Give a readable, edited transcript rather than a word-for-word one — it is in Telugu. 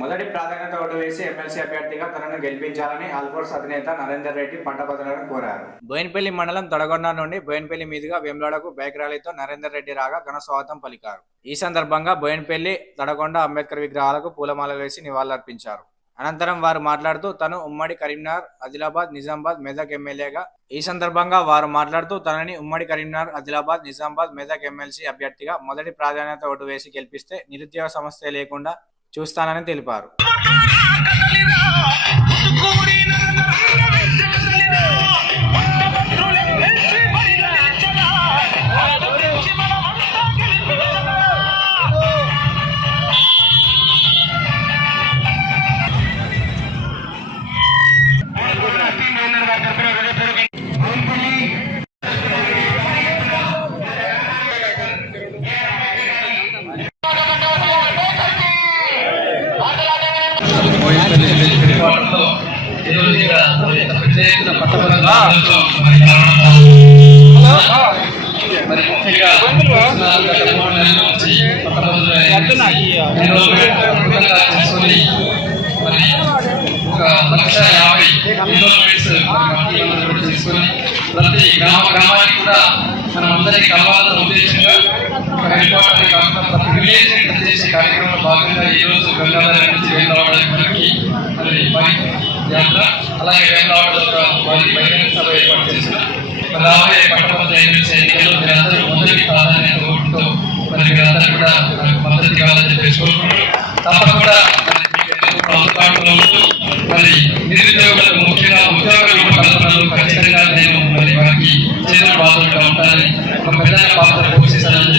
మొదటి ప్రాధాన్యత ఓటు వేసి ఎమ్మెల్సీ అభ్యర్థిగా తనను గెలిపించాలని ఆల్ఫోర్స్ అధినేత నరేందర్ రెడ్డి పట్టభద్రులను కోరారు. బోయినపల్లి మండలం తడగొండ నుండి బోయినపల్లి మీదుగా వేములవాడకు బైక్ ర్యాలీతో నరేందర్ రెడ్డి రాగా ఘన స్వాగతం పలికారు. ఈ సందర్భంగా బోయినపల్లి, తడగొండ అంబేద్కర్ విగ్రహాలకు పూలమాలలు వేసి నివాళులర్పించారు. అనంతరం వారు మాట్లాడుతూ తను ఉమ్మడి కరీంనగర్, ఆదిలాబాద్, నిజామాబాద్, మెదక్ ఎమ్మెల్యేగా తనని ఉమ్మడి కరీంనగర్, ఆదిలాబాద్, నిజామాబాద్, మెదక్ ఎమ్మెల్సీ అభ్యర్థిగా మొదటి ప్రాధాన్యత ఓటు వేసి గెలిపిస్తే నిరుద్యోగ సమస్య లేకుండా చూస్తానని తెలిపారు. మరి ముఖ్యంగా మరి 1,50,000 తీసుకొని ప్రతి గ్రామానికి కూడా మనం అందరికీ కలవాలన్న ఉద్దేశంగా ప్రతి విలేజ్ చేసే కార్యక్రమంలో భాగంగా ఈ రోజు గంగాధర నుంచి వేములవాడకి మరి బైక్ యాత్ర, అలాగే వేములవాడలో బహిరంగ సభ ఏర్పాటు చేస్తున్నాం. రాబోయే పట్టభద్రుల ఎన్నికల్లో మీరందరూ మొదటి ప్రాధాన్యత ఓటుతో మరి మీరందరూ కూడా మద్దతు కావాలని తెలుసుకుంటున్నారు. తప్పకుండా అందుబాటులో ఉంటూ మరి నిరుద్యోగులకు ముఖ్యంగా ఉద్యోగ కల్పనలు ఖచ్చితంగా నేను మరి వారికి చేతులు బాధలుగా ఉంటానని ఒక పెద్ద పాత్ర పోషిస్తానని